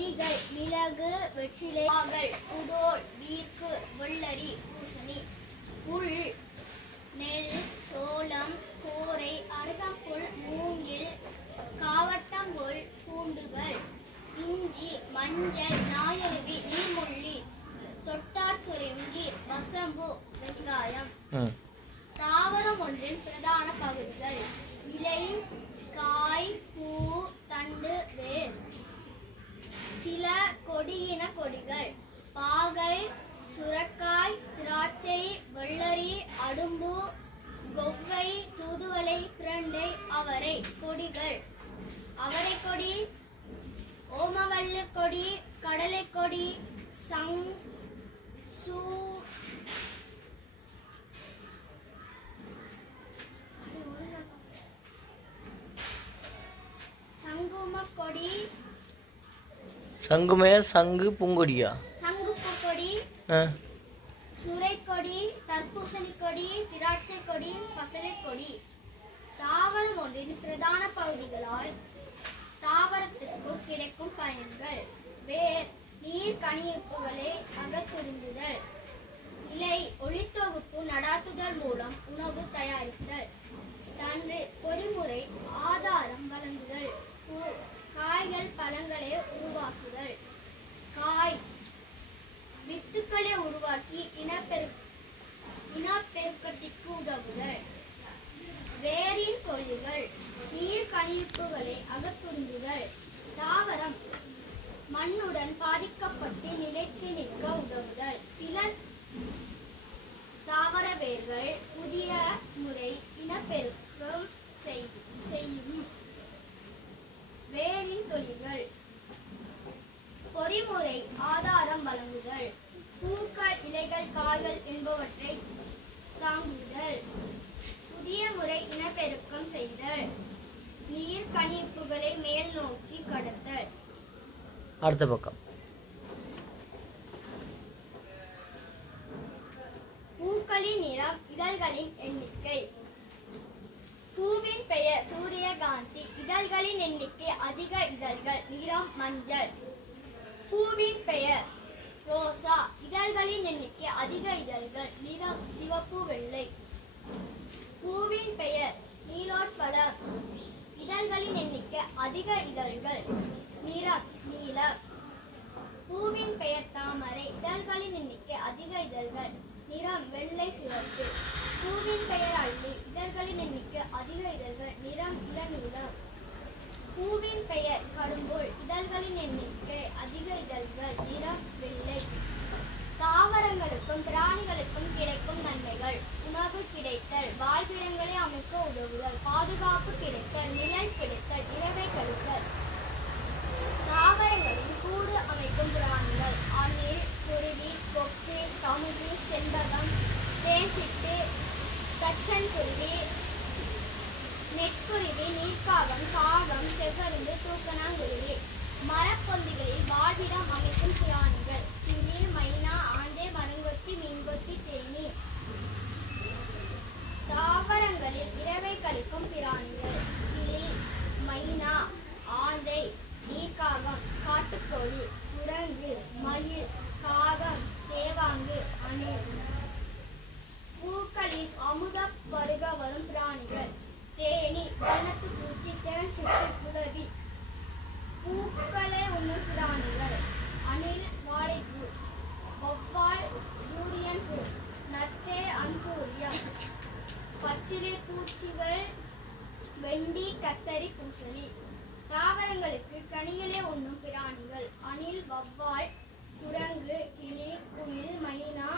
கொடிகள் மிளகு வெற்றிலை புடோல் வீர்க்கு வெள்ளரி பூசணி புல் நெல் சோளம் கோரை அருகம்புல் மூங்கில் காவட்டம்புல் பூண்டுகள் இஞ்சி மஞ்சள் நாயருவி நீர்முள்ளி தொட்டாச்சுருங்கி வசம்பு வெங்காயம். தாவரம் ஒன்றின் பிரதான பகுதிகள் இலை காய் பூ தண்டு வேர். சில கொடியின கொடிகள் பாகல் சுரக்காய் திராட்சை வெள்ளரி அடும்பு கொவ்வை தூதுவளை பிரண்டை அவரை கொடிகள் அவரை கொடி ஓமவல்லி கொடி கடலை கொடி சங்கும கொடி சங்குமே சங்கு பூங்கொடியா சங்கு பூக்கொடி சுரைக்கொடி தர்பூசணி கொடி திராட்சை கொடி பசலை கொடி. தாவரம் ஒன்றின் பிரதான பகுதிகளால் தாவரத்திற்கு கிடைக்கும் பயன்கள் வேர் நீர் கனியிருப்புகளை அகத்துறிஞ்சுதல். இலை ஒளித்தொகுப்பு நடாத்துதல் மூலம் உணவு தயாரித்தல். தண்டு பொறிமுறை ஆதாரம் வழங்குதல். பூ காய்கள் பழங்களை உருவாக்குதல். காய் வித்துக்களை உருவாக்கி இனப்பெருக்கத்திற்கு உதவுதல். வேரின் கொள்ளிகள் நீர் கனிப்புகளை அகத்துறிஞ்சுதல். தாவரம் மண்ணுடன் பாதிக்கப்பட்டு நிலைத்து நிற்க உதவுதல். சில தாவர வேர்கள் புதிய முறை இனப்பெருக்கம் செய்யும். வேரின் தொழில்கள் பொறிமுறை ஆதாரம் வழங்குதல். பூக்கள் இலைகள் காய்கள் என்பவற்றை தாங்குதல். புதிய முறை இனப்பெருக்கம் செய்தல். நீர் கணிப்புகளை மேல் நோக்கி கடத்தல். அடுத்த பக்கம் பூக்களின் நிறம் இதழ்களின் எண்ணிக்கை. பூவின் பெயர் சூரியகாந்தி. இதழ்களின் எண்ணிக்கை அதிக இதழ்கள் நிறம் மஞ்சள். பூவின் பெயர் ரோசா. இதழ்களின் எண்ணிக்கை அதிக இதழ்கள் நிறம் சிவப்பு வெள்ளை. பூவின் பெயர் நீலோத்பலம். இதழ்களின் எண்ணிக்கை அதிக இதழ்கள் நிறம் நீலம். பூவின் பெயர் தாமரை. இதழ்களின் எண்ணிக்கை அதிக இதழ்கள் நிறம் வெள்ளை சிவப்பு. பூவின் பெயர் அல்லி. இதழ்களின் எண்ணிக்கை அதிக இதழ்கள் நிறம் இளநீலம். பூவின் பெயர் கடும்புல். இதழ்களின் எண்ணிக்கை அதிக இதழ்கள் நிறம் வெள்ளை. தாவரங்களுக்கும் பிராணிகளுக்கும் கிடைக்கும் நன்மைகள் உணவு கிடைத்தல் வாழ்விடங்களை அமைக்க உதவுதல் பாதுகாப்பு கிடைத்தல் நிழல் கிடைத்தல் இரவை கழித்தல். தாவரங்களின் கூடு அமைக்கும் பிராணிகள் அணில் குருவி கொக்கு கமுகு செண்பகம் தேன்சிட்டு தச்சன் குருவி நெற்குருவி நீர்க்காகம் காகம் செவ்வருந்து தூக்கணாங்குருவி. மரப்பொந்திகளில் வாழ்விடம் அமைக்கும் பிராணிகள் கிளி மைனா ஆந்தை மரங்கொத்தி மீன்கொத்தி தேனி. தாவரங்களில் இரவை கழிக்கும் பிராணிகள் கிளி மைனா ஆந்தை நீர்க்காகம் காட்டுக்கோழி குரங்கு மயில் காகம் தேவாங்கு அணில். பூக்களில் அமுத பருக வரும் பிராணிகள் தேனி வண்ணத்து பூச்சி தேன் சிட்டு குளவி. பூக்களை உண்ணும் பிராணிகள் அணில் வாழைப்பூ வௌவால் யூரியன் பூ நத்தை அந்தூரியம். பச்சிலை பூச்சிகள் வெண்டி கத்தரி பூசணி. தாவரங்களுக்கு கனிகளை உண்ணும் பிராணிகள் அணில் வௌவால் குரங்கு கிளி குயில் மைனா